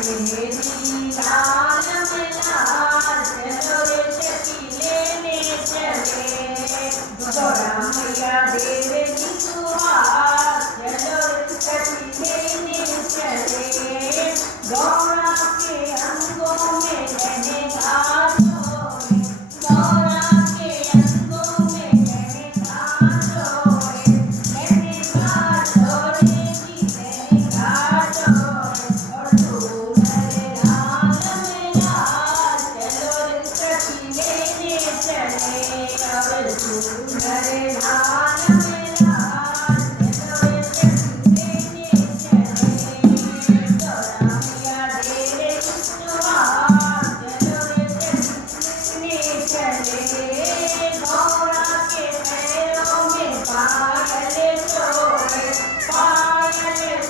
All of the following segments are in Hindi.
मेरी लाल में लाल चलो रे सखी लेने चले गौरा मैया दे रे सुहाग चलो रे सखी लेने चले गौरा के अंगों में रहने घाटों गौरा के अंगों में रहने घाटों रहने घाटों रे जी रहने घाटों और तू मेरे लाल में लाल चलो रे सखी लेने चले और तू मेरे लाल में लाल चलो रे सखी लेने चले गौरा मैया दे रे सुहाग चलो रे सखी लेने चले गौरा के पैरों में पायल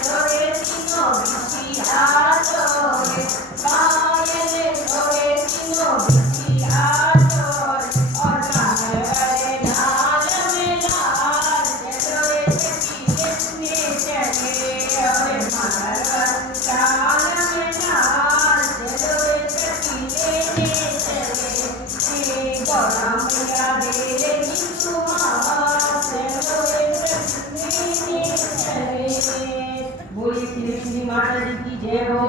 सोए तीनों बिछिया सोए पायल सोए तीनों बिछिया सोए और कान वाले लाल में लाल चलो रे सखी लेने चले और मारवन लाल में लाल चलो रे सखी लेने चले गौरा मैया दे रे सुहाग चलो रे सखी लेने चले। बोलिए श्री लक्ष्मी माता जी की जय हो।